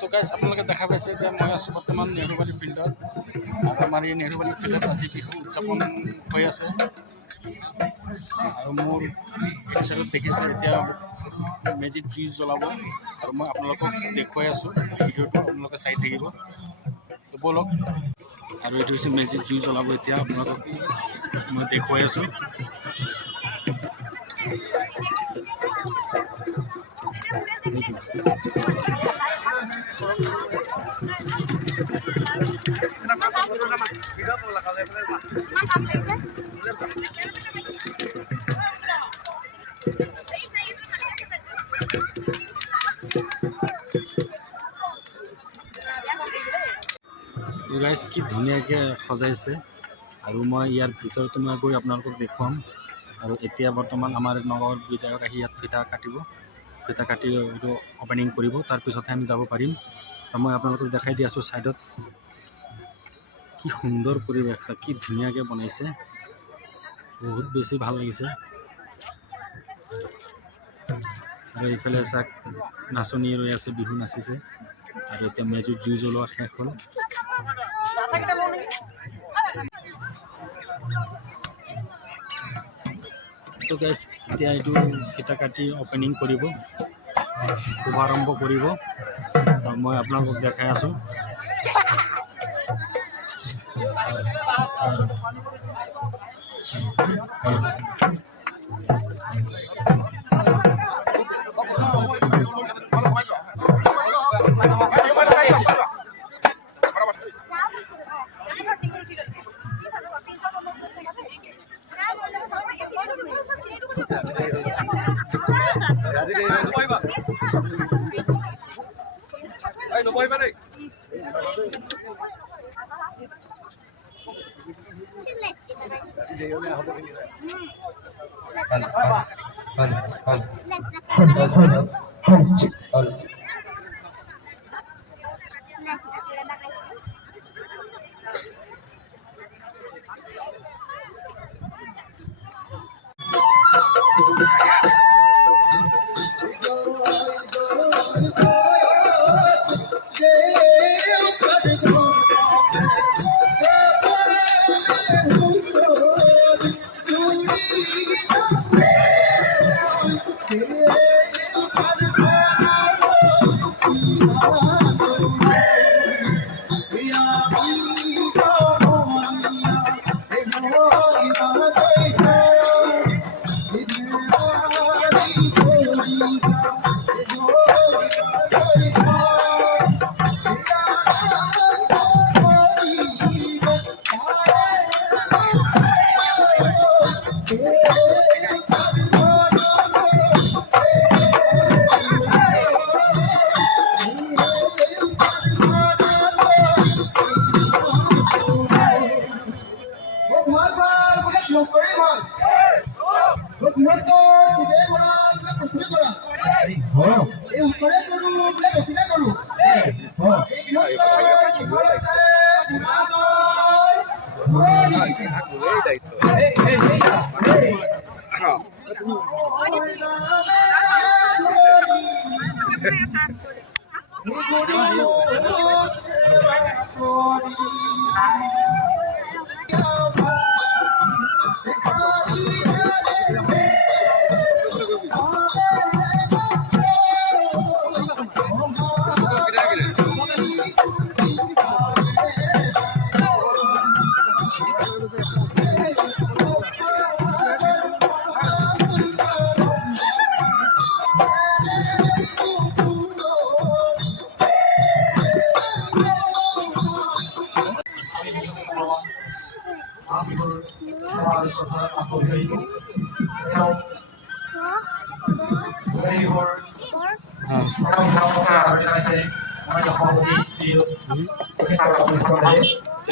তো গাইজ আপোনালোকে দেখা পাইছে যে মই আছোঁ বৰ্তমান নেহৰুবালি ফিল্ডত আৰু আমাৰ এই নেহৰুবালি ফিল্ডত আজি বিহু উদযাপন হৈ আছে আৰু মোৰ এপিছডত দেখিছে এতিয়া মেজিত জুই জ্বলাব আৰু মই আপোনালোকক দেখুৱাই আছোঁ ভিডিঅ'টো আপোনালোকে চাই থাকিব তো ব'লক আৰু এইটো হৈছে মেজিত জুই জ্বলাব এতিয়া আপোনালোকক মই দেখুৱাই আছোঁ গাইজ কি ধুনীয়াকৈ সজাইছে আৰু মই ইয়াৰ ভিতৰতো মই গৈ আপোনালোকক দেখুৱাম আৰু এতিয়া বৰ্তমান আমাৰ নগৰ বিধায়ক আহি ইয়াত ফিতা কাটিব ফিতা কাটি এইটো অপেনিং কৰিব তাৰপিছতহে আমি যাব পাৰিম আৰু মই আপোনালোকক দেখাই দি আছোঁ ছাইডত কি সুন্দৰ পৰিৱেশ আছে কি ধুনীয়াকৈ বনাইছে বহুত বেছি ভাল লাগিছে আৰু এইফালে চাক নাচনি ৰৈ আছে বিহু নাচিছে আৰু এতিয়া মেজিত জুই জ্বলোৱা শেষ হ'ল তো গাইজ এতিয়া এইটো ফিতা কাটি অপেনিং কৰিব শুভাৰম্ভ কৰিব আৰু মই আপোনালোকক দেখাই আছোঁ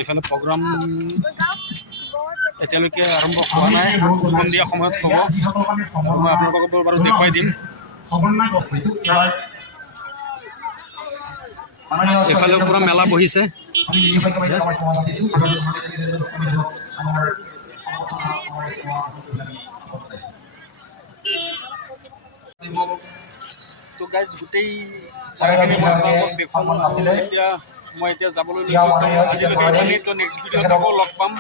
এখানে প্ৰোগ্ৰাম এতিয়ালৈকে আৰম্ভ হোৱা নাই সন্ধিয়া সময়ত হ'ব মই আপোনালোকক বাৰু দেখুৱাই দিম এফালে পুৰা মেলা বহিছে তো তো গাইজ গোটেই জেগাখিনি মই আপোনালোকক দেখুৱালোঁ আৰু এতিয়া মই যাবলৈ লৈছোঁ। তো আজিলৈকে ইমানেই। তো নেক্সট ভিডিঅ'ত আকৌ লগ পাম।